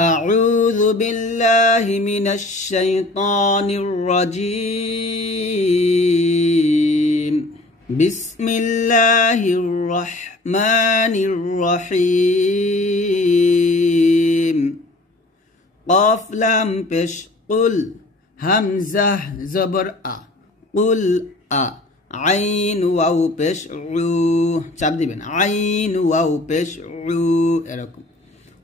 أعوذ بالله من الشيطان الرجيم بسم الله الرحمن الرحيم قاف لام পেশ قل همزة زبر قل আইন ওয়াও পেশ উ চাপ দিবেন আইন ওয়াও পেশ উ এরকম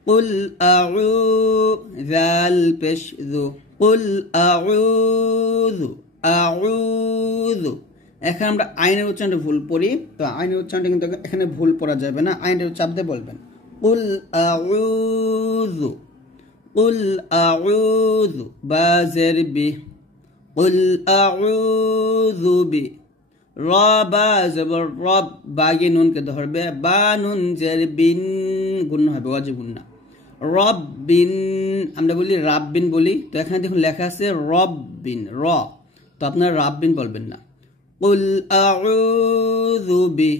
قل أعوذ ذال পেশ ذو قل أعوذ এখানে আমরা আইনের উচ্চারণটা ভুল পড়ি তো আইনের উচ্চারণটা কিন্তু এখানে ভুল পড়া যাবে না আইনের চাপ দিয়ে বলবেন قل أعوذ বাজের বি قل أعوذ بي রবা জবর রব বাগে নুনকে ধরবে বা নুন জের বিন গুণ হবে ওয়াজিব গুণ না রব্বিন আমরা বলি রাব্বিন বলি তো এখানে দেখুন লেখা আছে রব্বিন র তো আপনারা রাব্বিন বলবেন না কুল আউযু বি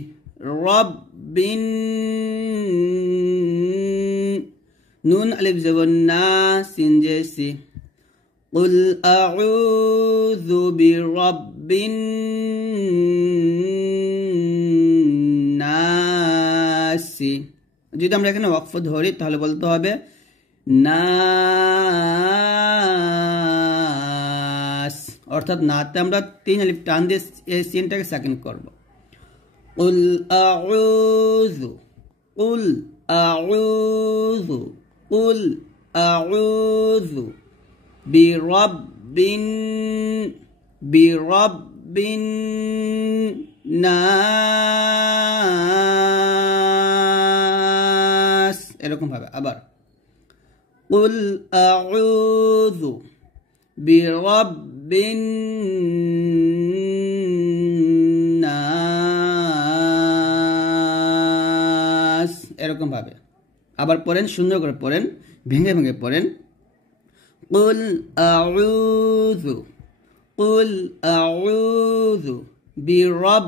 রব্বিন নুন আলিফ জবর না সিন জে সি قل أعوذ برب الناس যদি আমরা এখানে ওয়াকফ ধরি তাহলে বলতে হবে নাস অর্থাৎ নাতে আমরা তিন আলিফ টান দিয়ে এই সিনটাকে সাকিন করব قل أعوذ برب الناس এরকম ভাবে আবার قل أعوذ برب الناس এরকম ভাবে আবার পড়েন সুন্দর করে পড়েন ভেঙে ভেঙে পড়েন قل أعوذ برب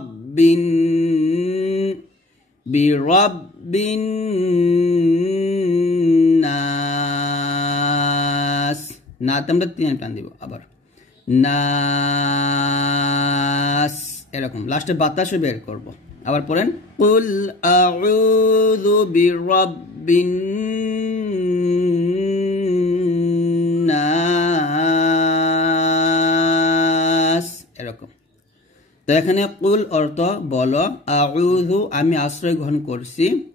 الناس নাতে আমরা তিন টান দিব আবার নাস এরকম লাস্টে বাতাসও বের করব আবার পড়েন قل أعوذ برب এরকম তো এখানে কুল অর্থ বলো আউযু আমি আশ্রয় গ্রহণ করছি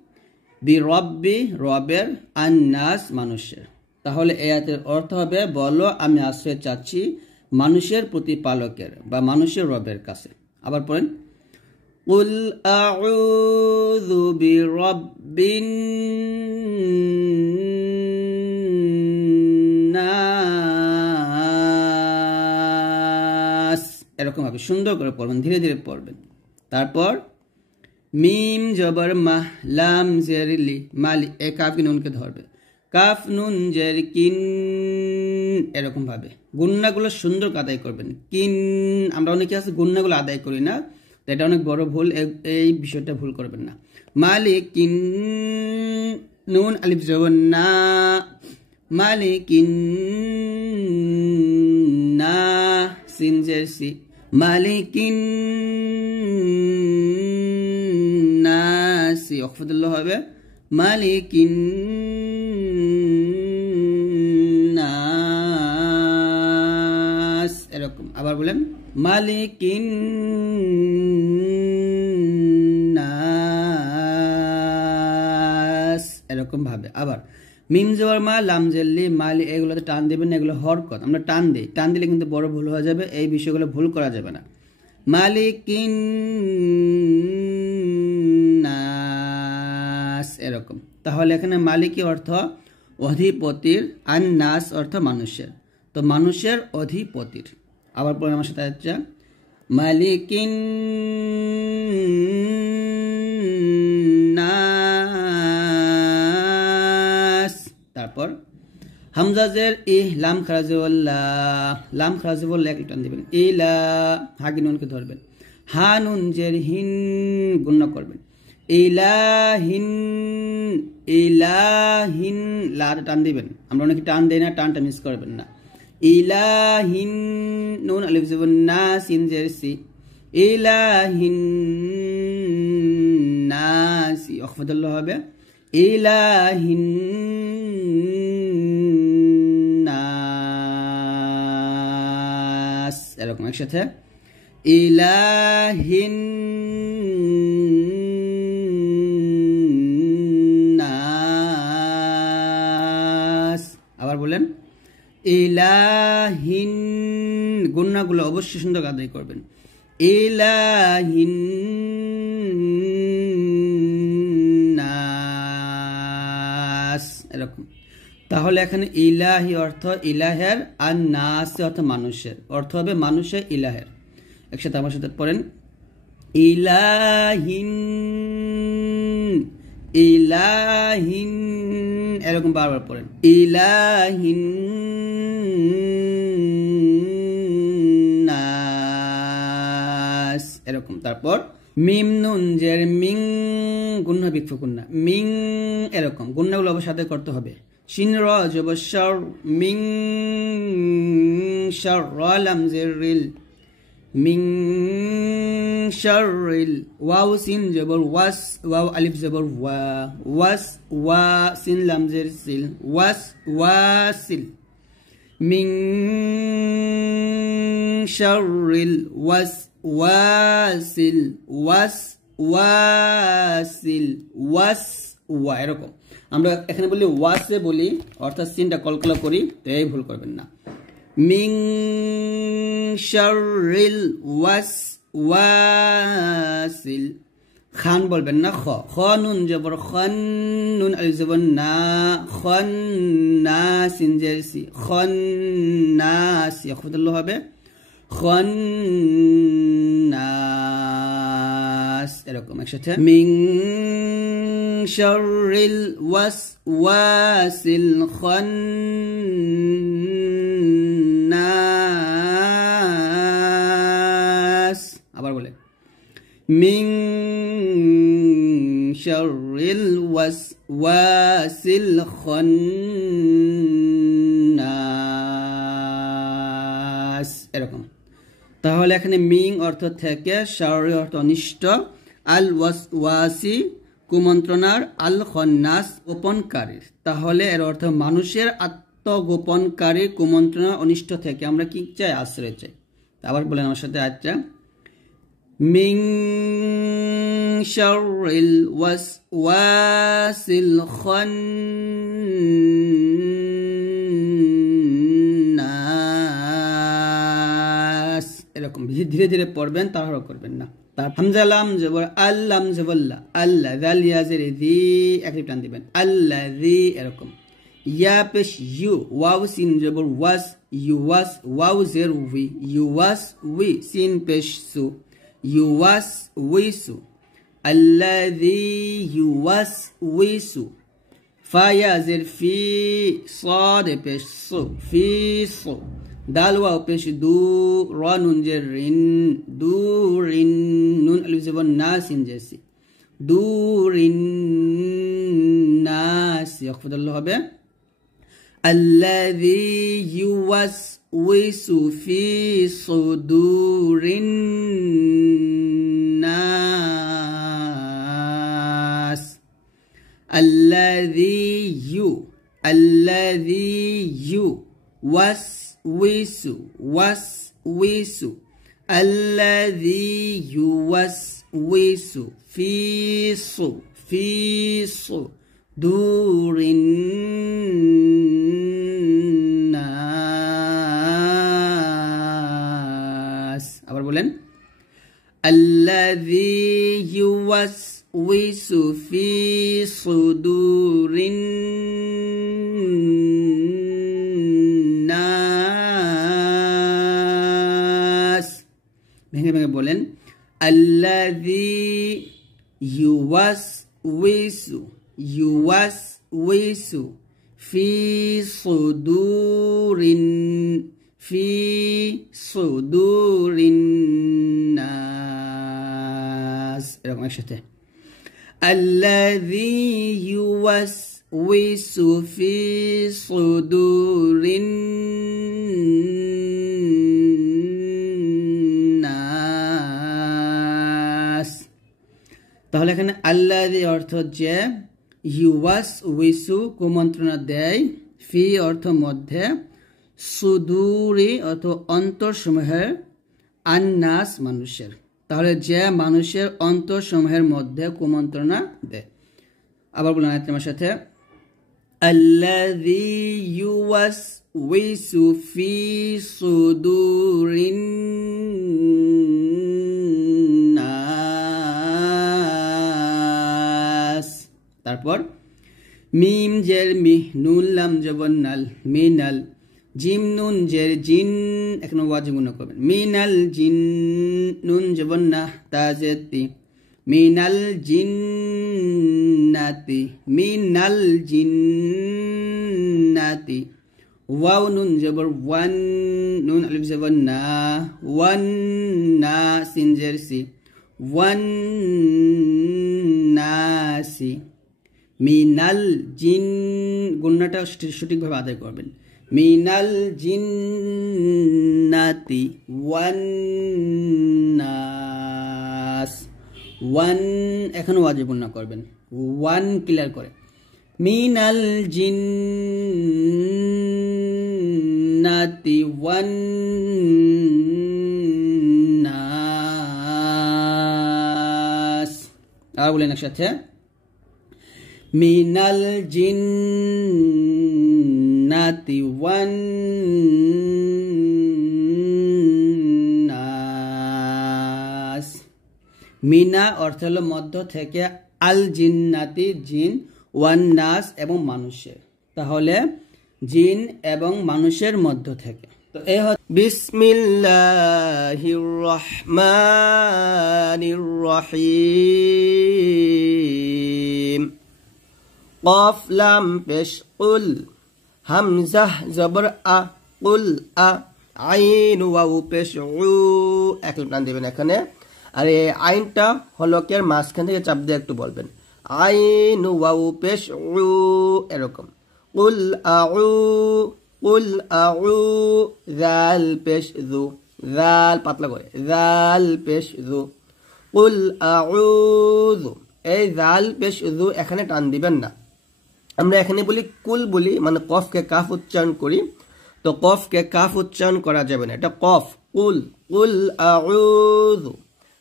বিরব্বি রবের আন্নাস মানুষের তাহলে এই আয়াতের অর্থ হবে বলো আমি আশ্রয় চাচ্ছি মানুষের প্রতিপালকের বা মানুষের রবের কাছে আবার পড়েন কুল আউযু বিরব্বিন এরকম ভাবে সুন্দর করে পড়বেন ধীরে ধীরে পড়বেন তারপর মিম জবর মা লাম জের লি মালি এ কাফ নুনকে ধরবে কাফ নুন জের কিন এরকম ভাবে গুণনাগুলো সুন্দর আদায় করবেন কিন আমরা অনেকে আছে গুণনাগুলো আদায় করি না তো এটা অনেক বড় ভুল এই বিষয়টা ভুল করবেন না মালিকিন নুন আলিফ জবর না মালিকিন না সিন জের সি মালিকিন নাসি ওয়াকফুল্লাহ হবে মালিকিন নাস এরকম আবার বলেন মালিকিন নাস এরকম ভাবে আবার মিম জবর মা লাম জেল্লি মালি এগুলোতে টান দেবেন না এগুলো হরকত আমরা টান দিই টান দিলে কিন্তু বড় ভুল হয়ে যাবে এই বিষয়গুলো ভুল করা যাবে না মালিকিন নাস এরকম তাহলে এখানে মালিকি অর্থ অধিপতির আর নাস অর্থ মানুষের তো মানুষের অধিপতির আবার পরে আমার সাথে হচ্ছে মালিকিন তারপর হামজা জের ইহ লাম খারাজুল্লা লাম খারাজুল এক টান দিবেন ইলা হাগি নুনকে ধরবেন হা নুন জের হিন গুণনা করবেন ইলাহিন ইলাহিন লাটা টান দিবেন, আমরা অনেকে টান দেই না, টানটা মিস করবেন না। ইলাহিন নুন আলিফ জবর না সিন জের সি ইলাহিন নাসি অখফাতুল্লাহ হবে ইলাহিন নাস এরকম একসাথে ইলাহিন নাস। আবার বলেন ইলাহিন, গুন্নাগুলো অবশ্যই সুন্দর আদায় করবেন। ইলাহিন নাস এরকম। তাহলে এখানে ইলাহি অর্থ ইলাহের, আর নাস অর্থ মানুষের, অর্থ হবে মানুষের ইলাহের। একসাথে আমার সাথে পড়েন ইলাহিন ইলাহিন এরকম বারবার পড়েন ইলাহিন নাস এরকম। তারপর মিম নুন জের মিং গুন্না বিকফ গুন্না মিং এরকম, গুন্নাগুলো অবশ্য সাথে করতে হবে। শিন র জবর শর মিং শর র লাম জের রিল মিং শাররিল। ওয়াও সিন জবর ওয়াস, ওয়াও আলিফ জবর ওয়া ওয়াস ওয়া সিন লাম জের সিল ওয়াস ওয়াসিল। মিং শাররিল ওয়াস ওয়াসিল ওয়াস ওয়াসিল ওয়াস ওয়া এরকম। আমরা এখানে বলি ওয়াসে বলি, অর্থাৎ সিনটা কলকলা করি, তো এই ভুল করবেন না। মিং শাররিল ওয়াসওয়াসিল। খান বলবেন না, খ খ নুন জবর খান নুন আলিফ জবর না খান না সিন জের সি খান নাসি আখফাতুল্লাহ হবে খান নাস এরকম একসাথে। মিং শাররিল ওয়াসওয়াসিল খান্নাস। আবার বলে মিং শাররিল ওয়াসওয়াসিল খান্নাস এরকম। তাহলে এখানে মিং অর্থ থেকে, শাররি অর্থ অনিষ্ট, আল ওয়াসওয়াসি কুমন্ত্রণার, আল খন্নাস গোপনকারী। তাহলে এর অর্থ মানুষের আত্মগোপনকারী কুমন্ত্রণা অনিষ্ট থেকে আমরা কি চাই? আশ্রয় চাই। আবার বলেন আমার সাথে আচ্ছা মিং শাররিল ওয়াসওয়াসিল খান্নাস এরকম ধীরে ধীরে পড়বেন, তাড়াহুড়ো করবেন না। তার হামজা লাম জবর আল্লাম জবল্লা আল্লাহ জাল ইয়াজের দি একটি টান দিবেন আল্লাযী এরকম। ইয়া পেশ ইউ ওয়াও সিন জবর ওয়াস ইউ ওয়াস ওয়াও জের উই ইউ ওয়াস উই সিন পেশ সু ইউ ওয়াস উইসু আল্লাযী ইউ ওয়াস উইসু। ফা ইয়া জের ফি সাদ পেশ সু ফি সু দাল ওয়াও পেশ দু র নুন জের রিন দু রিন নুন আলিফ জবর না সিন জেসি দু রিন নাসি আখফাতুল্লাহ হবে الذي يوسوس في صدور الناس الذي يوسوس الذي يوسوس في صدور الناس। আবার বলেন الذي يوسوس في صدور الناس। ভেঙে ভেঙে বলেন الذي يوسوس في صدور الناس এরকম একসাথে আল্লাযী ইউওয়াসউইসু ফি সুদুরিন নাস। তাহলে এখানে আল্লাযী অর্থ যে, ইউওয়াসউইসু কুমন্ত্রণা দেয়, ফি অর্থ মধ্যে, সুদুরি অর্থ অন্তরসমূহের, আন্নাস মানুষের। তাহলে যে মানুষের অন্তরসমূহের মধ্যে কুমন্ত্রণা দেয়। আবার বলুন আমার সাথে, আল্লাযী ইউওয়াসউইসু ফি সুদুরিন নাস। তারপর মিম জের মি, নুন লাম জবর নাল, মিনাল, জিম নুন জের জিন, এখানে ওয়াজিব গুণ করবেন, মিনাল জিন, নুন জবর না, তা জের তি, মিনাল জিন্নাতি, মিনাল জিন্নাতি, ওয়াও নুন জবর ওয়ান, নুন আলিফ জবর না, ওয়ান না, সিন জের সি, ওয়ান নাসি, মিনাল জিন, গুণনাটা সঠিকভাবে আদায় করবেন, মিনাল জিন্নাতি ওয়ান নাস। ওয়ান এখন ওয়াজিব গুণনা করবেন, ওয়ান ক্লিয়ার করে, মিনাল জিন্নাতি ওয়ান নাস। আর বলেন একসাথে, মিনাল জিন্নাতি ওয়ান নাস। মিনা অর্থ হলো মধ্য থেকে, আল জিন্নাতি জিন, ওয়ান নাস এবং মানুষের। তাহলে জিন এবং মানুষের মধ্য থেকে। তো এই বিসমিল্লাহির রহমানির রহিম। কফ লাম পেশ কুল, হামজাহ জবর আ, কুল আ, আইন ওয়াও পেশ উ, এক টান দিবেন এখানে। আর এই আইনটা হলকের মাঝখান থেকে চাপ দিয়ে একটু বলবেন, আইন ওয়াও পেশ উ, এরকম। কুল আউ, কুল আউ, জাল পেশ যু, জাল পাতলা করে, জাল পেশ যু, কুল আউযু। এই জাল পেশ যু এখানে টান দিবেন না। আমরা এখানে বলি কুল বলি, মানে কফকে কাফ উচ্চারণ করি, তো কফকে কাফ উচ্চারণ করা যাবে না, এটা কফ, কুল, কুল আউযু।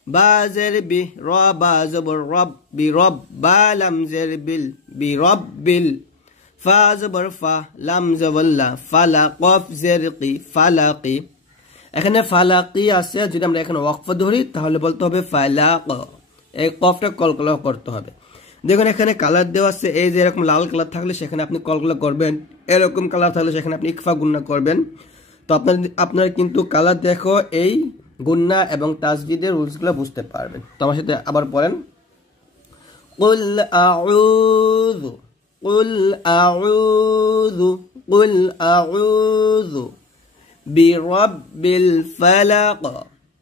বা জের বি, র বা জবর রব, বি রব, বা লাম জের বিল, বি রব্বিল। ফা জবর ফা, লাম জবর লা, ফালা, কফ জের কি, ফালাকি। এখানে ফালাকি আছে, যদি আমরা এখানে ওয়াকফ ধরি তাহলে বলতে হবে ফালাক, এই কফটা কলকলা করতে হবে। দেখুন এখানে কালার দেওয়া আছে, এই যে এরকম লাল কালার থাকলে সেখানে আপনি কলকলা করবেন, এরকম কালার থাকলে সেখানে আপনি ইকফা গুন্না করবেন। তো আপনারা কিন্তু কালার দেখো এই গুন্না এবং তাজদিদের রুলসগুলো বুঝতে পারবেন। তো আমার সাথে আবার পড়েন, কুল আউযু, কুল আউযু, কুল আউযু বিরাব্বিল ফালাক,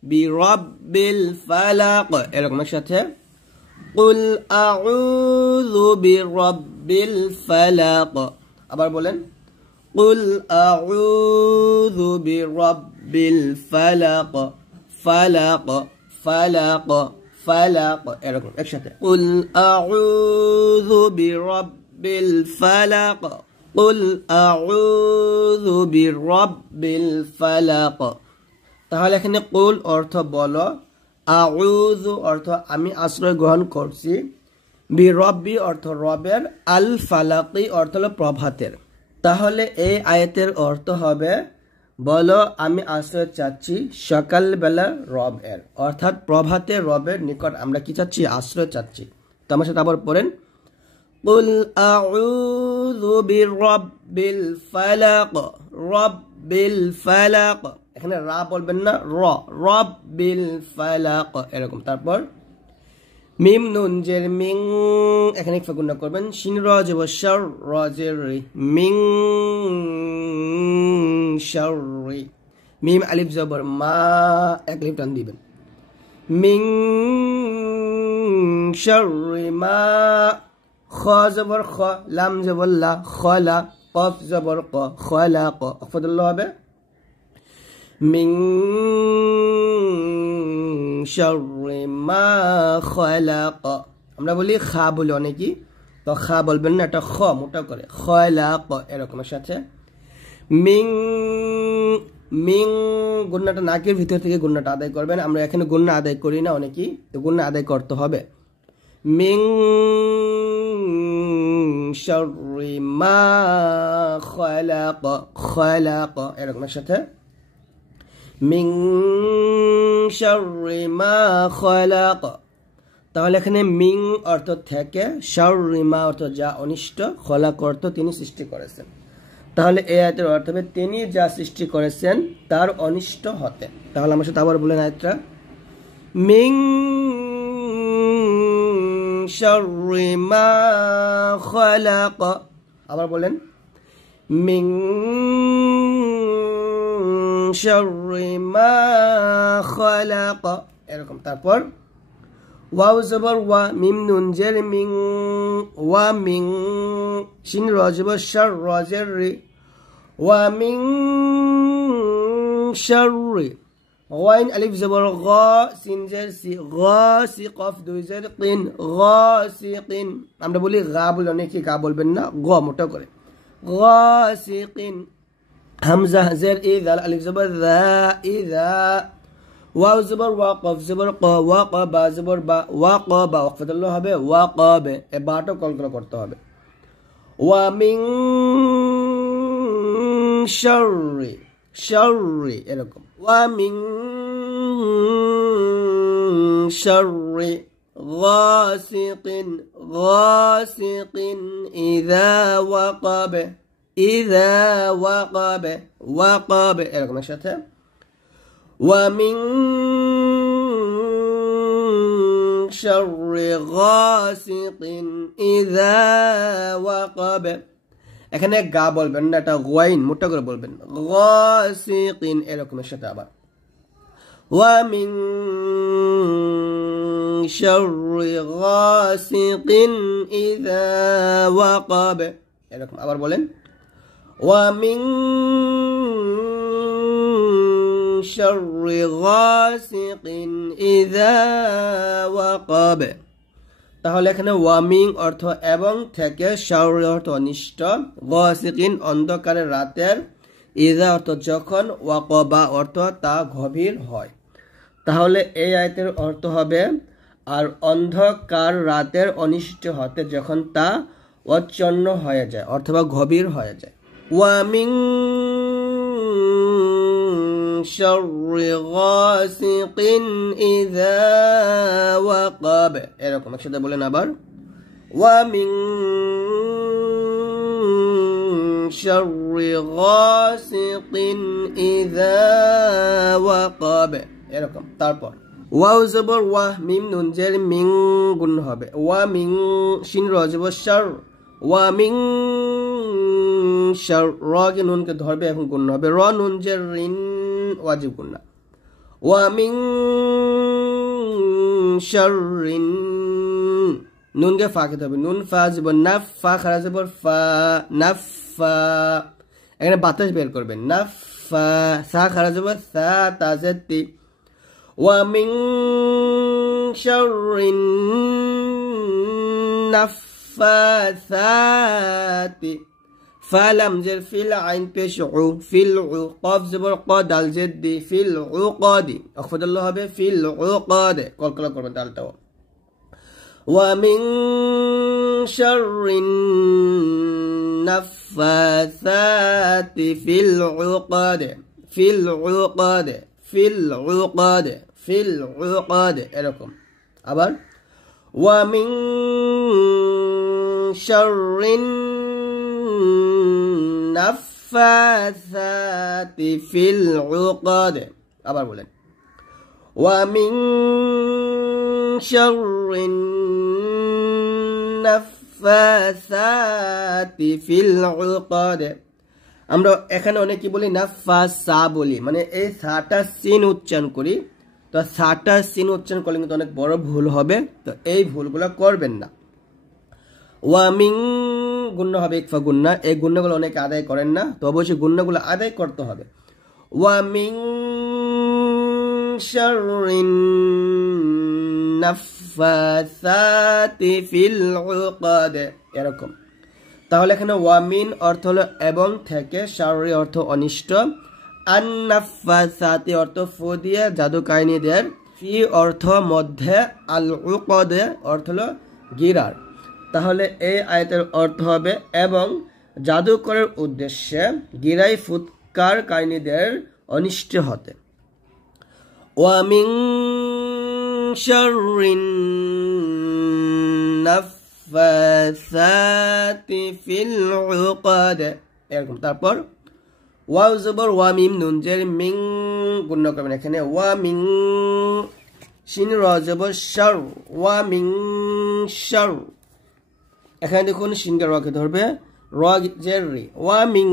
বিরাব্বিল ফালাক, এরকম একসাথে, কুল আউযু বিরাব্বিল ফালাক। আবার বলেন, কুল আউযু বিরাব্বিল ফালাক, ফালাক, ফালাক, ফালাক, এরকম একসাথে, কুল আউযু বিরাব্বিল ফালাক, কুল আউযু বিরাব্বিল ফালাক। তাহলে এখানে কুল অর্থ বলো, আউযু অর্থ আমি আশ্রয় গ্রহণ করছি, বিরব্বি অর্থ রবের, আল ফালাকি অর্থ হলো প্রভাতের। তাহলে এই আয়াতের অর্থ হবে, বলো আমি আশ্রয় চাচ্ছি সকালবেলা রব এর, অর্থাৎ প্রভাতে রবের নিকট আমরা কি চাচ্ছি, আশ্রয় চাচ্ছি। তো আমার সাথে আবার পড়েন, কুল আউযু বিরাব্বিল ফালাক, রব্বিল ফালাক, এখানে রা বলবেন না, র, রব্বিল ফালাক, এরকম। তারপর মিম নুন জের মিং, এখানে ইকফা গুণনা করবেন, শিন র জবর শার, র জের রি, মিং শাররি। মিম আলিফ জবর মা, এক লিফ টান দিবেন, মিং শাররি মা, খ জবর খ, লাম জবর লা, খলা, কফ জবর ক, খলাক, অফদুল্লাহ হবে মিন শাররি মা খলাক। আমরা বলি খা বলি অনেকেই, তো খা বলবেন না, এটা খ মোটা করে, খলাক এরকমের সাথে। মিং, মিং গুন্নাটা নাকের ভিতর থেকে গুন্নাটা আদায় করবেন। আমরা এখানে গুন্না আদায় করি না অনেকেই, তো গুন্না আদায় করতে হবে। মিং শাররি মা খলাক, খলাক এরকমের সাথে। মিং শাররি মা খলাক। তাহলে এখানে মিং অর্থ থেকে, শাররি মা অর্থ যা অনিষ্ট, খলাক অর্থ তিনি সৃষ্টি করেছেন। তাহলে এই আয়াতের অর্থ হবে তিনি যা সৃষ্টি করেছেন তার অনিষ্ট হতে। তাহলে আমার সাথে আবার বলেন আয়াতটা, মিং শাররি মা খলাক। আবার বলেন মিং শাররি মা খলাক এরকম। তারপর ওয়াও জবর ওয়া, মিম নুন জের মিং, ওয়া মিং, শিন র জবর শার, র জের রি, ওয়া মিং শাররি, গাইন আলিফ জবর গা, সিন জের সি, গাসি, কফ দুই জের কিন, গাসিকিন। আমরা বলি গা বলি অনেকে, গা বলবেন না, গ মোটা করে, গাসিকিন। হামজা জের ই, দাল আলিফ জবর দা, ইদা, ওয়াও জবর ওয়া, কফ জবর ক, ওয়া ক, বা জবর বা, ওয়া ক বা, ওয়াকফাতুল্লাহ হবে ওয়া ক বে, এ বাটা কলকলা করতে হবে। ওয়া মিং শাররি, শাররি এরকম, ওয়া মিং শাররি গাসিকিন, গাসিকিন ইযা ওয়াকাবে, ইযা ওয়াকাবে, ওয়াকাবে এরকমের সাথে। ومن شر غاسق إذا وقب। এখানে গা বলবেন না, এটা গাইন মোটা করে বলবেন, গাসিকিন এরকমের সাথে। আবার ومن شر غاسق إذا وقب এরকম। আবার বলেন ومن شر غاسق إذا وقب। তাহলে এখানে ওয়ামিং অর্থ এবং থেকে, শাররি অর্থ অনিষ্ট, গাসিকিন অন্ধকারের রাতের, ইযা অর্থ যখন, ওয়াকবা অর্থ তা গভীর হয়। তাহলে এই আয়াতের অর্থ হবে আর অন্ধকার রাতের অনিষ্ট হতে যখন তা অচ্ছন্ন হয়ে যায় অথবা গভীর হয়ে যায়। ওয়ামিং শাররি গাসিকিন ইযা ওয়াকাব এরকম একসাথে বলেন আবার। ওয়ামিং শাররি গাসিকিন ইযা ওয়াকাব এরকম। তারপর ওয়াও জবর ওয়া, মিম নুন জের মিং গুণ হবে, ওয়া মিং, শিন র জবর শার, ওয়া মিং শার, র কে নুন কে ধরবে এখন গুণ হবে, র নুন জের রিন ওয়াজিব গুণ না, ওয়া মিং শাররিন, নুন কে ফা কে ধরবে, নুন ফা জবর নাফ, ফা খারা জবর ফা, নাফা, এখানে বাতাস বের করবেন, নাফা, সা খারা জবর সা, তাজেতি, ومن شر النفاثات، فلم زر في العين بشعو، في العو، قاف زبر قاد الجد، في العقاد، أخفض الله به في العقاد، قال كلا كرم دالتو. ومن شر النفاثات في العقاد، في العقاد، في العقاد، في العقاد এরকম। আবার ومن شر النفاثات في العقاد আবার বলেন ومن شر النفاثات في العقاد। আমরা এখানে অনেকে বলি নাফাসা বলি, মানে এই সাটা সিন উচ্চারণ করি, তো সাটা সিন উচ্চারণ করলে কিন্তু অনেক বড় ভুল হবে, তো এই ভুলগুলো করবেন না। ওয়ামিং গুণ্য হবে ইকফা গুণ্না, এই গুণ্যগুলো অনেকে আদায় করেন না, তো অবশ্যই গুণ্যগুলো আদায় করতে হবে। ওয়ামিং শাররিন নাফাসাতি ফিল উকাদ, এরকম। তাহলে এখানে ওয়ামিন অর্থ হলো এবং থেকে, শাররি অর্থ অনিষ্ট, আন-নাফাসাতি অর্থ ফু দিয়ে জাদুকারিনীদের, ফি অর্থ মধ্যে, আল উকদ অর্থ হলো গিরার। তাহলে এই আয়াতের অর্থ হবে এবং জাদুকরের উদ্দেশ্যে গিরাই ফুৎকারকারিনীদের অনিষ্ট হতে। ওয়ামিন শাররিন নাফাসাতি ফিল উকাদ, এরকম। তারপর ওয়াও জবর ওয়া মিম নুন জের মিং গুণ্য করবেন এখানে, ওয়া মিং শিন র জবর শার, ওয়া মিং শার, এখানে দেখুন শিনকে রকে ধরবে, র জের রি, ওয়া মিং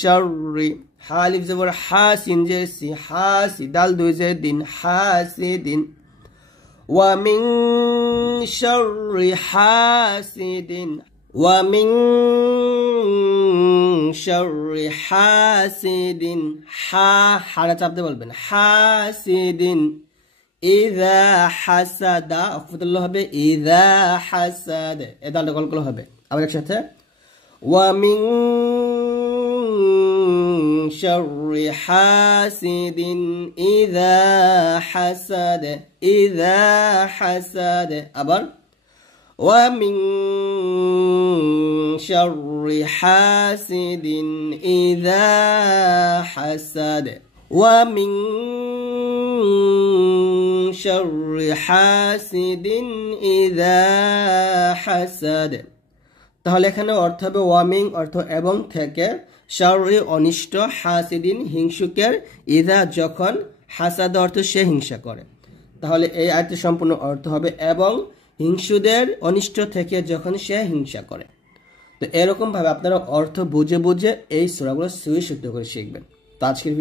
শাররি, হা আলিফ জবর হা সিন জের সি, হা সি, দাল দুই জের দিন, হা সি দিন, ওয়া মিং শাররি হাসিদিন, ওয়া মিং শাররি হাসিদিন, হা হারা চাপতে বলবেন, হাসিদিন, ইযা হাসাদা অফতুল্লাহ হবে, ইযা হাসাদ, এ দালটা কলকল হবে। আবার একসাথে, ওয়া মিং শাররি হাসিদিন ইযা হাসাদ, ইযা হাসাদ। আবার ওয়া মিং শাররি হাসিদিন ইযা হাসাদ, ওয়া মিং শাররি হাসিদিন ইযা হাসাদ। তাহলে এখানে অর্থ হবে ওয়ামিং অর্থ এবং থেকে, শাররি অনিষ্ট, হাসিদিন হিংসুকের, ইযা যখন, হাসাদ অর্থ সে হিংসা করে। তাহলে এই আয়াতের সম্পূর্ণ অর্থ হবে এবং হিংসুদের অনিষ্ট থেকে যখন সে হিংসা করে। তো এরকম ভাবে আপনারা অর্থ বুঝে বুঝে এই সূরাগুলো সুশুদ্ধ করে শিখবেন। তো আজকের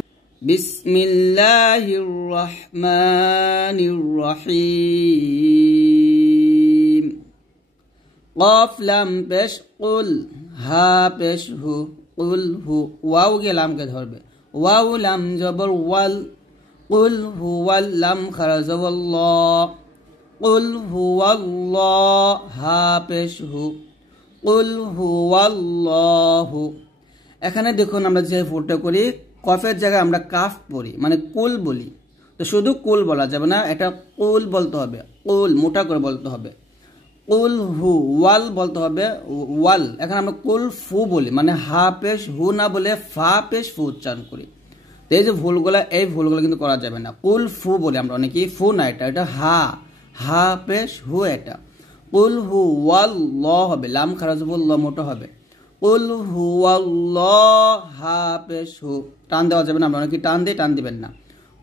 বিসমিল্লাহির রহমানির রহিম, কফ লাম পেশ কুল, হা পেশ হু, কুল হু, ওয়াও কে লামকে ধরবে, ওয়াও লাম জবর ওয়াল, কুল হু ওয়াল লাম খারা জবর ল, কুল হু আল্লাহ, হা পেশ হু, কুল হু আল্লাহু। এখানে দেখুন আমরা যে ফুটটা করি, কফের জায়গায় আমরা কাফ পড়ি, মানে কুল বলি। তো শুধু কুল বলা যাবে না, এটা কুল বলতে হবে, কুল মোটা করে বলতে হবে। কুল হু ওয়াল বলতে হবে, ওয়াল। এখানে আমরা কুল ফু বলি, মানে হা পেশ হু না বলে ফা পেশ ফু উচ্চারণ করি। তো এই যে ভুলগুলা, এই ভুলগুলো কিন্তু করা যাবে না। কুল ফু বলি আমরা অনেকেই, ফু না, এটা এটা হা, হা পেশ হু, এটা কুল হু ওয়াল্লাহ হবে, লাম খারাজবুল্লাহ মোটা হবে, কুল হু আল্লাহ, হা পেশ হু, টান দেওয়া যাবে না, আমরা অনেকে টান দিই, টান দিবেন না।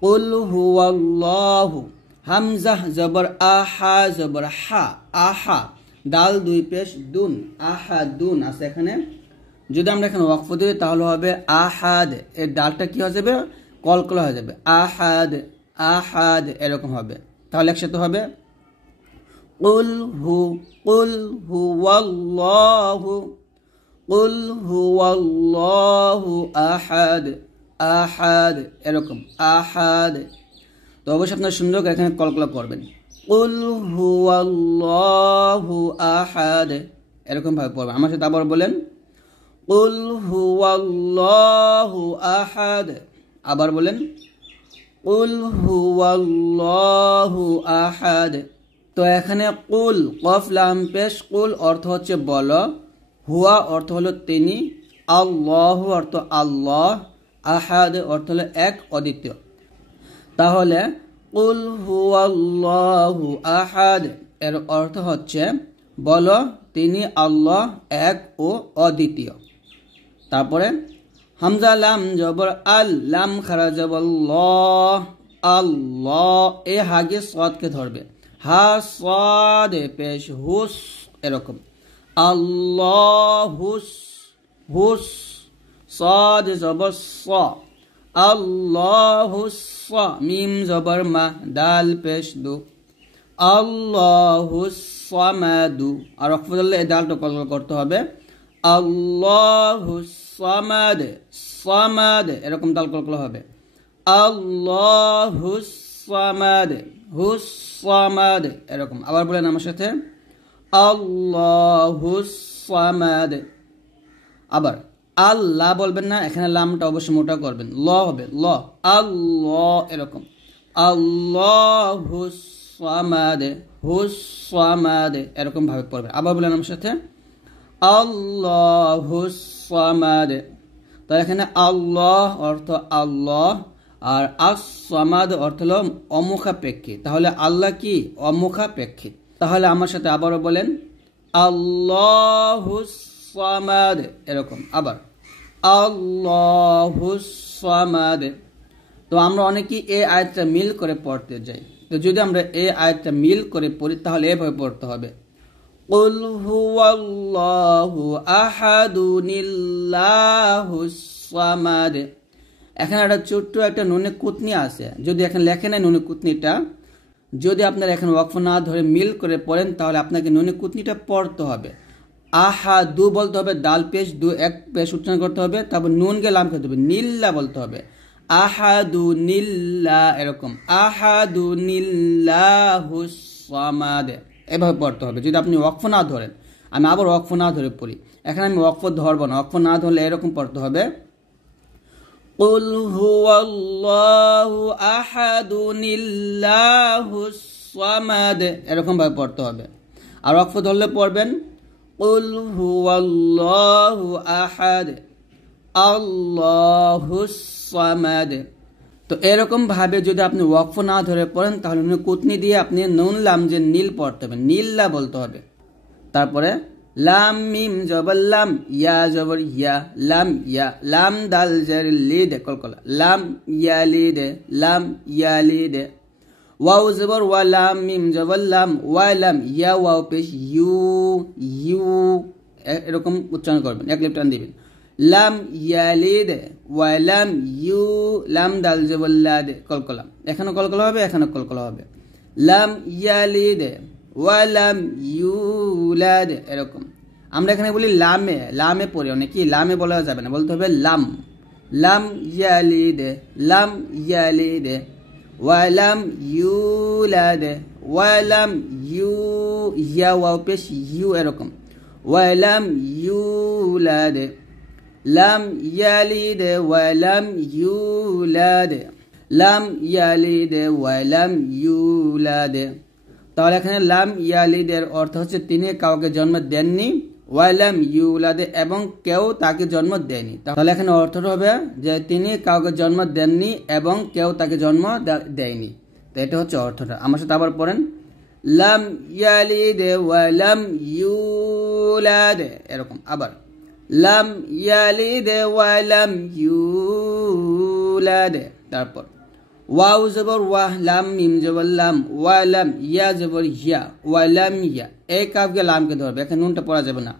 কুল হু আল্লাহু, হামজা জবর আহা জবর হা, আহা, দাল দুই পেশ দুন, আহা দুন আছে এখানে। যদি আমরা এখানে ওয়াকফ দিই তাহলে হবে আহাদ, এর ডালটা কি হয়ে যাবে, কলকলা হয়ে যাবে, আহাদ, আহাদ, এরকম হবে। তাহলে একসাথে হবে কুল হু ওয়াল্লাহু, কুল হু ওয়াল্লাহু আহাদ, আহাদ, এরকম আহাদ। তো অবশ্যই আপনারা সুন্দর করে এখানে কলকলা করবেন, কুল হু আল্লাহু আহাদ, এরকম ভাবে পড়বেন। আমার সাথে আবার বলেন, কুল হু আল্লাহু আহাদ, আবার বলেন, কুল হু আল্লাহু আহাদ। তো এখানে কুল, কফ লাম পেশ, কুল অর্থ হচ্ছে বলো, হুয়া অর্থ হলো তিনি, আল্লাহ অর্থ আল্লাহ, আহাদ অর্থ হলো এক, অদ্বিতীয়। তাহলে কুল হুয়াল্লাহু আহাদ এর অর্থ হচ্ছে বলো তিনি আল্লাহ এক ও অদ্বিতীয়। তারপরে হামজা লাম জবর আল, লাম খারা জবর ল, আল্লাহ, এ হাগে সাদকে ধরবে, হা সাদ পেশ হুস, এরকম আল্লাহুস, হুস, সাদ জবর স, আল্লাহুস মিম জবর মা দাল পেশ দু আল্লাহুস সামাদু আর ওয়াকফ ধরলে এই দালটা কলকল করতে হবে আল্লাহুস সামাদ সামাদ এরকম দাল কলকল হবে আল্লাহুস সামাদ হুস সামাদ এরকম আবার বলেন আমার সাথে আল্লাহুস সামাদ আবার আল্লাহ বলবেন না এখানে লামটা অবশ্যই মোটা করবেন ল হবে ল আল্লাহ এরকম আল্লাহুস সামাদ হুস সামাদ এরকম ভাবে পড়বেন আবার বলেন আমার সাথে আল্লাহুস সামাদ তো এখানে আল্লাহ অর্থ আল্লাহ আর আস-সামাদ অর্থ হলো অমুখাপেক্ষী তাহলে আল্লাহ কি অমুখাপেক্ষী তাহলে আমার সাথে আবারও বলেন আল্লাহুস সামাদ এরকম আবার আল্লাহুস সামাদ তো আমরা অনেকেই এই আয়াতটা মিল করে পড়তে যাই তো যদি আমরা এই আয়াতটা মিল করে পড়ি তাহলে এভাবে পড়তে হবে কুল হুয়াল্লাহু আহাদুনিল্লাহুস সামাদ এখানে একটা ছোট্ট একটা নুনে কুতনি আছে যদি এখানে লেখে নাই নুনে কুতনিটা যদি আপনারা এখানে ওয়াকফ না ধরে মিল করে পড়েন তাহলে আপনাকে নুনে কুতনিটা পড়তে হবে আহাদু বলতে হবে দাল পেশ দু এক পেশ উচ্চারণ করতে হবে তারপর নুন কে লাম করতে হবে নিল্লা বলতে হবে আহাদু নিল্লা এরকম আহাদু নিল্লাহুস সামাদ এভাবে পড়তে হবে যদি আপনি ওয়াকফ না ধরেন আমি আবার ওয়াকফ না ধরে পড়ি এখানে আমি ওয়াকফ ধরবো না ওয়াকফ না ধরলে এরকম পড়তে হবে কুল হুয়াল্লাহু আহাদুনিল্লাহুস সামাদ এরকম ভাবে পড়তে হবে আর ওয়াকফ ধরলে পড়বেন কুল হুয়াল্লাহু আহাদ আল্লাহুস সামাদ তো এরকম ভাবে যদি আপনি ওয়াকফ না ধরে পড়েন তাহলে কুতনি দিয়ে আপনি নুন লাম যে নীল পড়তে হবে নীল্লা বলতে হবে তারপরে লাম মিম জবর লাম ইয়া জবর ইয়া লাম দাল জের লিদ কলকলা লাম ইয়ালিদ ওয়াও জবর ওয়া লাম মিম জবর লাম ওয়া লাম ইয়া ওয়াও পেশ ইউ এরকম উচ্চারণ করবেন এক লিপ টান দিবেন লাম ইয়ালিদ ওয়া লাম ইউ লাম দাল জবর লাদ কলকলা এখানে কলকলা হবে এখানে কলকলা হবে লাম ইয়ালিদ ওয়ালাম ইউলাদ এরকম আমরা এখানে বলি লামে পড়ি অনেকে লামে বলা যাবে না বলতে হবে লাম ইয়ালিদ ওয়ালাম ইউ ইয়া ওয়াও পেশ ইউ এরকম ওয়ালাম ইউলাদ লাম ইয়ালিদ ওয়ালাম ইউলাদ তাহলে এখানে লাম ইয়ালিদের অর্থ হচ্ছে তিনি কাউকে জন্ম দেননি ওয়ালাম ইউলাদে এবং কেউ তাকে জন্ম দেয়নি তাহলে এখানে অর্থটা হবে যে তিনি কাউকে জন্ম দেননি এবং কেউ তাকে জন্ম দেয়নি তো এটা হচ্ছে অর্থটা আমার সাথে আবার পড়েন লাম ইয়ালিদে ওয়ালাম ইউলাদে এরকম আবার লাম ইয়ালিদে ওয়ালাম ইউলাদে তারপর ওয়াও জবর ওয়া লাম মিম জবর লাম ওয়া লাম ইয়া জবর ইয়া ওয়া লাম ইয়া এই কাফকে লামকে ধরবে এখানে নুনটা পড়া যাবে না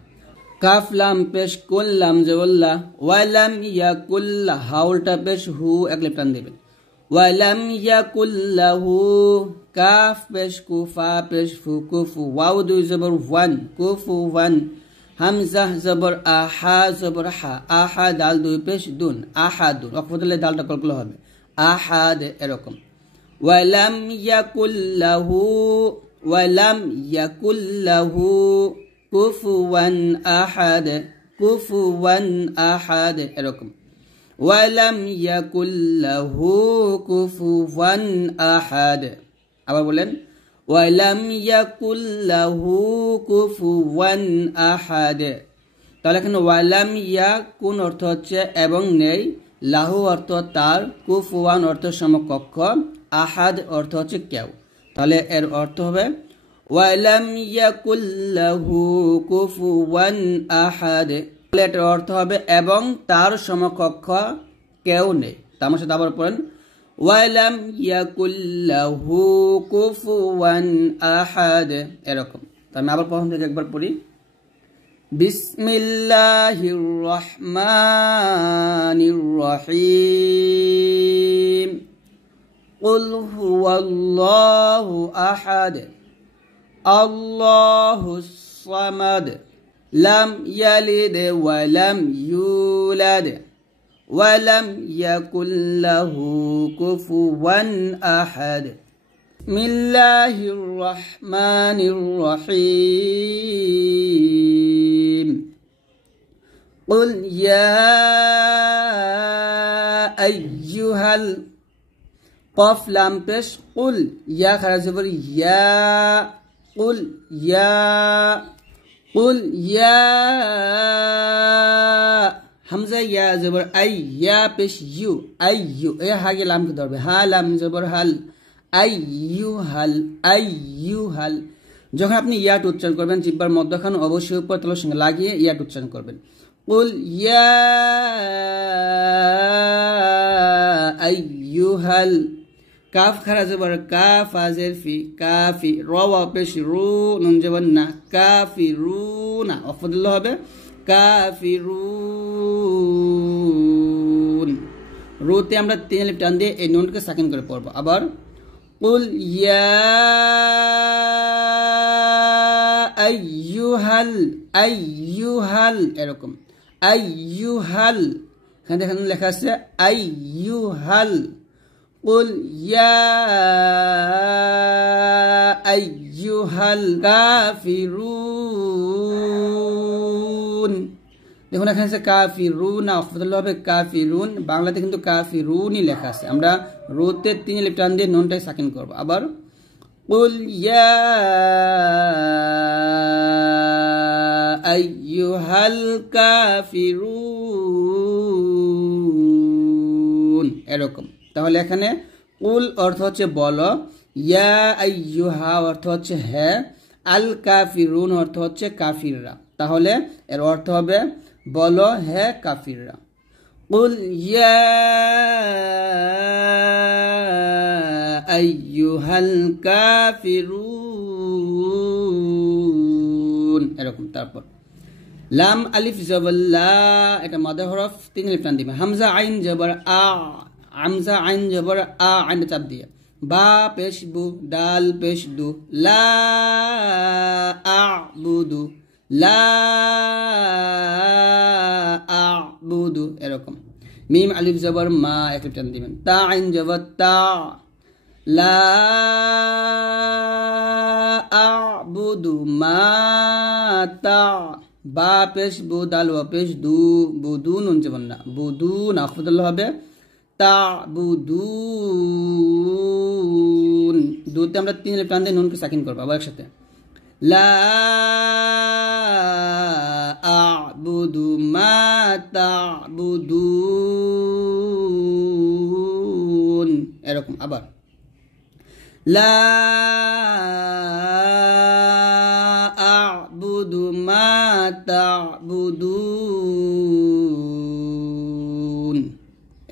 কাফ লাম পেশ কুল লাম জবর লা ওয়া লাম ইয়া কুল্লা হাউলটা পেশ হু এক লিপ টান দেবেন ওয়া লাম ইয়া কুল্লাহু কাফ পেশ কুফা পেশ ফু কুফু ওয়াও দুই জবর ওয়ান কুফু ওয়ান হামজা জবর আহা জবর হা আহা দাল দুই পেশ দুন আহাদুন ওয়াকফ দিলে দালটা কলকল হবে আহাদ এরকম ওয়ালাম ইয়াকুল্লাহু কুফুওয়ান আহাদ এরকম ওয়ালাম ইয়াকুল্লাহু কুফুওয়ান আহাদ আবার বলেন ওয়ালাম ইয়াকুল্লাহু কুফুওয়ান আহাদ তাহলে এখানে ওয়ালাম ইয়াকুন অর্থ হচ্ছে এবং নেই লাহু অর্থ তার কুফুয়ান অর্থ সমকক্ষ আহাদ অর্থ হচ্ছে কেউ তাহলে এর অর্থ হবে ওয়ালাম ইয়াকুল্লাহু কুফুওয়ান আহাদ তাহলে এর অর্থ হবে এবং তার সমকক্ষ কেউ নেই তার সাথে আবার পড়েন ওয়ালাম ইয়াকুল্লাহু কুফুওয়ান আহাদ এরকম তো আমি আবার প্রথম থেকে একবার পড়ি বিসমিল্লাহির রহমানির রহিম কুল হুয়াল্লাহু আহাদ আল্লাহুস সামাদ লাম ইয়ালিদ ওয়া লাম ইউলাদ ওয়া লাম ইয়াকুল লাহু কুফুওয়ান আহাদ বিসমিল্লাহির রহমানির রহিম কুল ইয়া আইয়ুহাল কফ লাম পেশ কুল ইয়া খারা জবর ইয়া কুল ইয়া কুল ইয়া হামজা ইয়া জবর আই ইয়া পেশ ইউ আইয়ু এ হাগে লাম কে ধরবে হা লাম জবর হাল আইয়ুহাল আইয়ুহাল যখন আপনি ইয়াট উচ্চারণ করবেন জিহ্বার মধ্যখান অবশ্যই উপর তালুর সঙ্গে লাগিয়ে ইয়াট উচ্চারণ করবেন কুল ইয়া আইয়ুহাল কাফ খারা জবর কাফ আজের ফি কাফি র ওয়া পেশ রু নুন জবর না কাফিরুনা অফদল হবে কাফিরুন রুতে আমরা তিন আলিফ টান দিয়ে এই নুনকে সাকিন করে পড়ব আবার কুল ইয়া আইয়ুহাল আইয়ুহাল এরকম আইয়ুহাল এখানে দেখেন লেখা আছে আইয়ুহাল কুল ইয়া আইয়ুহাল কাফিরুন দেখুন এখানে আছে কাফিরুন অফদল হবে কাফিরুন বাংলাতে কিন্তু কাফিরুনই লেখা আছে আমরা রুতে তিন আলিফ টান দিয়ে নুনটাকে সাকিন করব আবার কুল ইয়া আইয়ুহাল কাফিরুন এরকম তাহলে এখানে কুল অর্থ হচ্ছে বলো ইয়া আইয়ুহা অর্থ হচ্ছে হ্যাঁ আল কাফিরুন অর্থ হচ্ছে কাফিররা তাহলে এর অর্থ হবে বলো হে কাফিররা কুল ইয়া আইয়ুহাল কাফিরুন এরকম তারপর লাম আলিফ জবর লা এটা মাদ হরফ তিন আলিফ টান দিবেন হামজা আইন জবর আ হামজা আইন জবর আ আইন চাপ দিয়ে বা পেশ বু ডাল পেশ দু লা আ'বুদু লা আ'বুদু এরকম মিম আলিফ জবর মা এক টান দিবেন তা আইন জবর তা লা আ'বুদু মা তা বা পেশ বু দাল ওয়া পেশ দু বুদু নুন জবর না বুদু না খুদল হবে তা'বুদুন দুতে আমরা তিন আলিফ টান দিয়ে নুনকে সাকিন করব আবার একসাথে লা আ'বুদু মা তা'বুদুন এরকম আবার লা আ'বুদু মা তা'বুদুন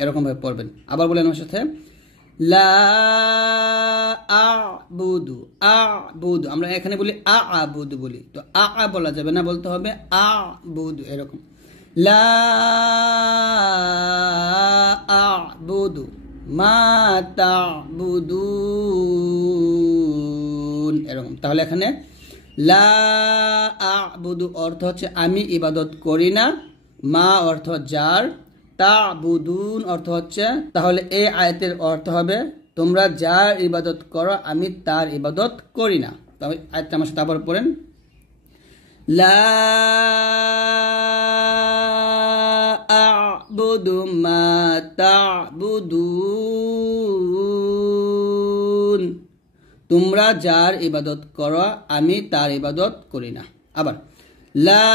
এরকম ভাবে পড়বেন আবার বলেন আমার সাথে লা আ'বুদু আ'বুদু আমরা এখানে বলি আ'বুদু বলি তো আ বলা যাবে না বলতে হবে আ'বুদু এরকম লা আ'বুদু মা তা'বুদুন এরকম তাহলে এখানে লা আ'বুদু অর্থ হচ্ছে আমি ইবাদত করি না মা অর্থ যার তা'বুদুন অর্থ হচ্ছে তাহলে এই আয়াতের অর্থ হবে তোমরা যার ইবাদত করো আমি তার ইবাদত করি না তবে আয়াতটা আমার সাথে আবার পড়েন লা আ'বুদু মা তা'বুদুন তোমরা যার ইবাদত করো আমি তার ইবাদত করি না আবার লা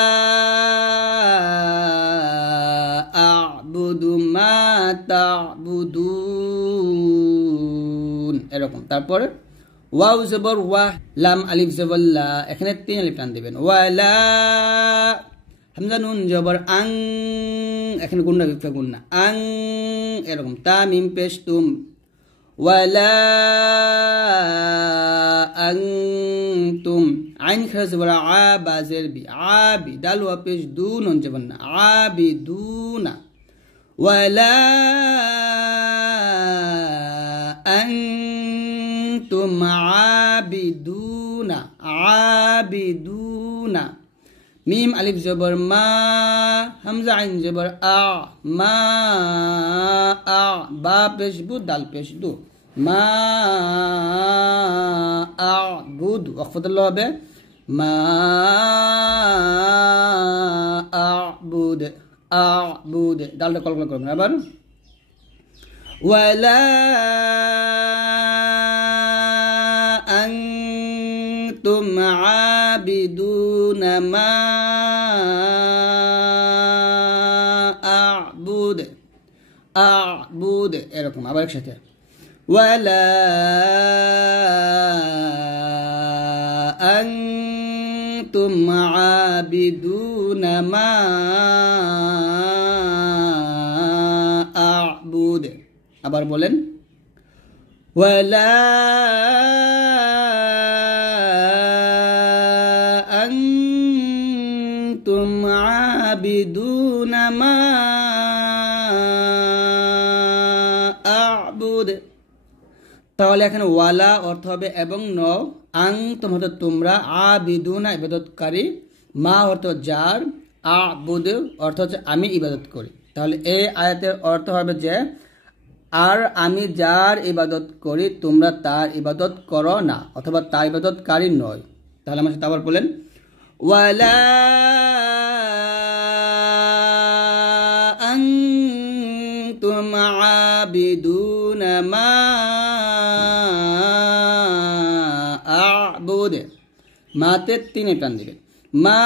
আ'বুদু মা তা'বুদুন এরকম তারপর ওয়াও জবর ওয়া লাম আলিফ জবর লা এখানে তিন আলিফ টান দিবেন ওয়ালা হামজা নুন জবর আং এখানে গুণনা বিফা গুণনা আং এরকম তা মিম পেশ তুম ওয়ালা আনতুম আইন খারাজ বলা আ বাজের বি আবি দাল ওয়া পেশ দু নুন জবর না আবিদুনা ওয়ালা আনতুম আবিদুনা মিম আলিফ জবর মা হামজা আইন জবর আ মা আ বা পেশ বু দাল পেশ দু মা আবুদ ওয়াকফতুল হবে মা আবুদ দালটা কল্পনা করবেন আবার ওয়ালা আনতুম আবিদুনা মা আবুদ এরকম আবার একসাথে ওয়ালা আনতুম আবিদুনা মা আবুদ আবার বলেন ওয়ালা আনতুম আবিদুনা মা আবুদ তাহলে এখানে ওয়ালা অর্থ হবে এবং ন আনতুম অর্থ তোমরা আবিদুনা ইবাদতকারী মা অর্থ যার আবুদ অর্থ হচ্ছে আমি ইবাদত করি তাহলে এই আয়াতের অর্থ হবে যে আর আমি যার ইবাদত করি তোমরা তার ইবাদত করো না অথবা তার ইবাদতকারী নয় তাহলে আমার সাথে আবার বলেন ওয়ালা আনতুম আবিদুনা মা আবুদ মাতে তিনে টান দিবেন মা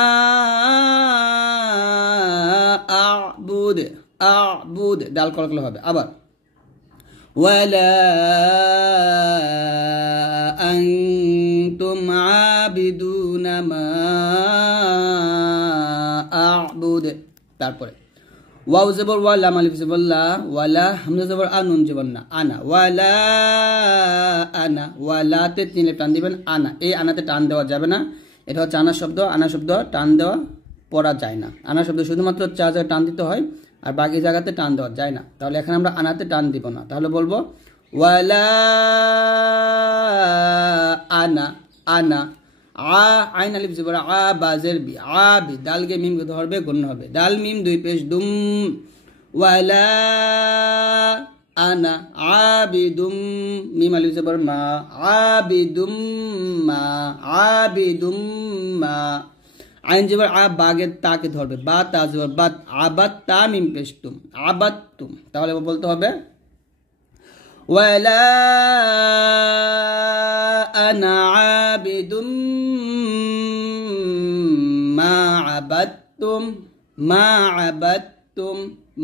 আবুদ ডাল কলকল হবে আবার ওয়ালা আনতুম আবিদুনা মা আবুদ তারপরে ওয়াও জবর ওয়া লাম আলিফ জবর লা ওয়ালা হামজা জবর আ নুন জবর না আনা ওয়ালা আনা ওয়ালাতে তিনে টান দিবেন আনা এই আনাতে টান দেওয়া যাবে না এটা হচ্ছে আনা শব্দ টান দেওয়া পড়া যায় না আনা শব্দ শুধুমাত্র চার জায়গায় টান দিতে হয় আর বাকি জায়গাতে টান দেওয়া যায় না তাহলে এখানে আমরা আনাতে টান দিব না তাহলে বলবো ওয়ালা আনা আ আইন আলিফ জবর আ বাজের বি আবি দালকে মিম ধরবে গণ্য হবে দাল মিম দুই পেশ দুম ওয়ালা আনা আবিদুম মিম আলিফ জবর মা আবিদুম মা আইন জবর আ বাগের তাকে ধরবে বা তা জবর বাত আবাত তা মিম পেশ তুম আবাতুম তাহলে বলতে হবে ওয়ালা আনা আবিদুম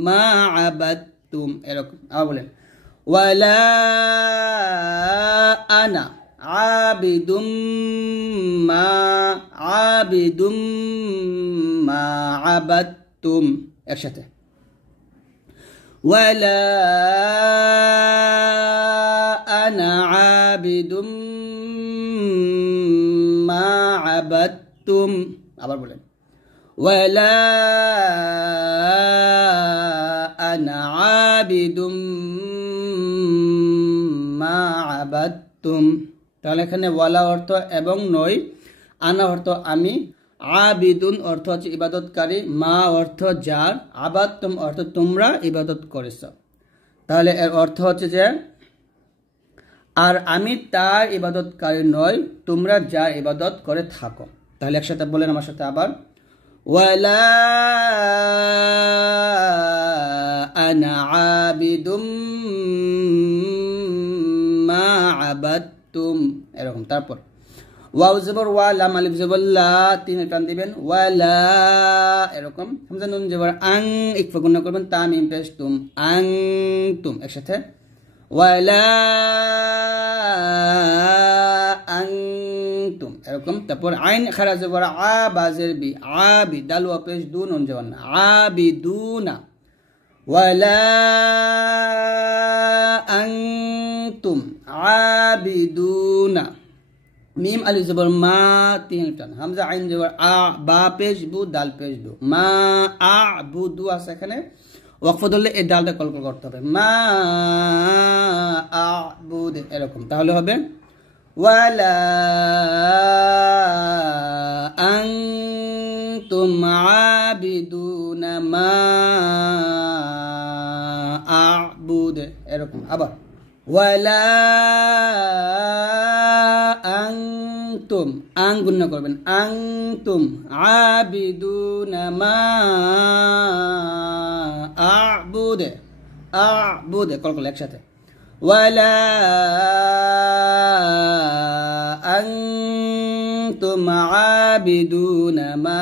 মা আবাদতুম এরকম আবার বলেন ওয়ালা আনা আবিদুম মা আবাদতুম একসাথে ওয়ালা আনা আবিদুম মা আবাদতুম আবার বলেন ওয়ালা আনা আবিদুম মা আবাদতুম তাহলে এখানে ওয়ালা অর্থ এবং নয় আনা অর্থ আমি আবিদুন অর্থ হচ্ছে ইবাদতকারী মা অর্থ যার আবাদতুম অর্থ তোমরা ইবাদত করেছ তাহলে এর অর্থ হচ্ছে যে আর আমি তার ইবাদতকারী নয় তোমরা যার ইবাদত করে থাকো তাহলে একসাথে বলেন আমার সাথে আবার ওয়ালা আনা আবিদুম মা আবাদতুম এরকম তারপর ওয়াও জবর ওয়া লাম আলিফ জবর লা তিনে টান দিবেন ওয়ালা এরকম হামজা নুন জবর আং ইকফা গুণা করবেন তা মিম পেশ তুম আং তুম একসাথে ওয়ালা আং তুম এরকম তারপর আইন খারা জবর আ বাজের বি আবি দাল ওয়া পেশ দু নুন জবর না আবিদুনা ওয়ালা আং আনতুম আবিদুনা মিম আলিফ জবর মা তিন টান হামজা আইন জবর আ বা পেশ বু দাল পেশ বু মা আ বু দু আছে এখানে ওয়াকফ ধরলে এই দালটা কলকল করতে হবে মা আ বু এরকম তাহলে হবে ওয়ালা আনতুম আবিদুনা মা আ'বুদ এরকম আবার ওয়ালা আনতুম আং গুণনা করবেন আনতুম আবিদুনা মা আ'বুদ কলকল একসাথে ওয়ালা আনতুম আবিদুনা মা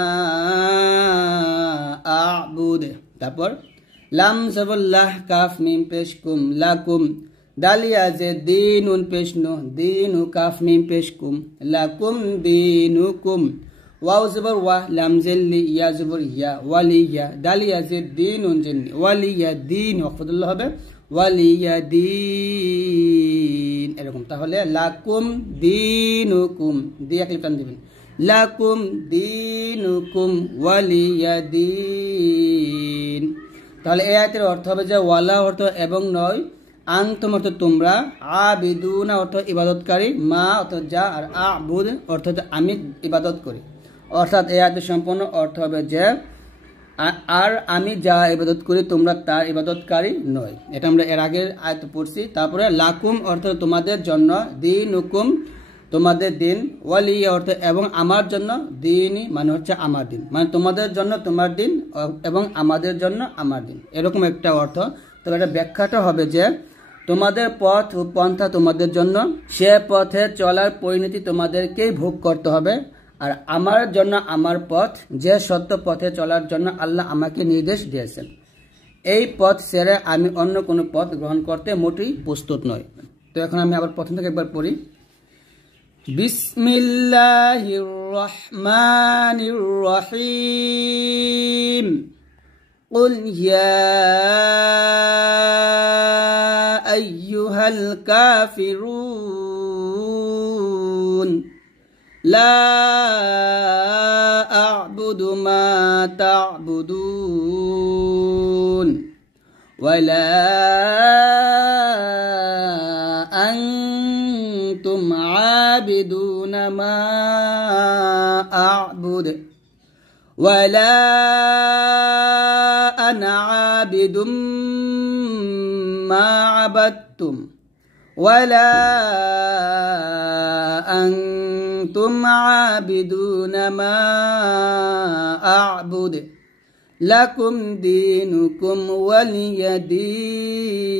আ'বুদ তারপর লাম জবল্লাহ কাফ মিম পেশ কুম লাকুম দালিয়া যে দিনুন পেশ নো দিনু কাফ মিম পেশ কুম লাকুম দিনুকুম ওয়াও জবর ওয়া লাম জেল্লি ইয়া জবর ইয়া ওয়ালিয়া দালিয়া যে দিনুন জেন্নি ওয়ালিয়া দিন ওয়াকফুল্লাহ হবে ওয়ালিয়া দিন এরকম তাহলে লাকুম দিনুকুম দিয়ে এক টান দিবেন লাকুম দিনুকুম ওয়ালিয়া দিন তাহলে এই আয়াতের অর্থ হবে যে ওয়ালা অর্থ এবং নয় আনতুম অর্থ তোমরা আবিদুনা অর্থ ইবাদতকারী মা অর্থ যা আর আ'বুদ অর্থ আমি ইবাদত করি অর্থাৎ এই আয়াতের সম্পূর্ণ অর্থ হবে যে আর আমি যা ইবাদত করি তোমরা তার ইবাদতকারী নয় এটা আমরা এর আগের আয়াত পড়ছি তারপরে লাকুম অর্থ তোমাদের জন্য দিনুকুম তোমাদের দিন ওয়ালিয়া অর্থ এবং আমার জন্য দিনই মানে হচ্ছে আমার দিন মানে তোমাদের জন্য তোমার দিন এবং আমাদের জন্য আমার দিন এরকম একটা অর্থ তবে এটা ব্যাখ্যাটা হবে যে তোমাদের পথ ও পন্থা তোমাদের জন্য সে পথে চলার পরিণতি তোমাদেরকেই ভোগ করতে হবে আর আমার জন্য আমার পথ যে সত্য পথে চলার জন্য আল্লাহ আমাকে নির্দেশ দিয়েছেন এই পথ ছেড়ে আমি অন্য কোনো পথ গ্রহণ করতে মোটেই প্রস্তুত নই তো এখন আমি আবার প্রথম থেকে একবার পড়ি বিসমিল্লাহির রহমানির রহিম قل يا أيها الكافرون لا أعبد ما تعبدون ولا أنتم عابدون ما أعبد ولا أنا عابد ما عبدتم ولا أنتم عابدون ما أعبد لكم دينكم ولي دين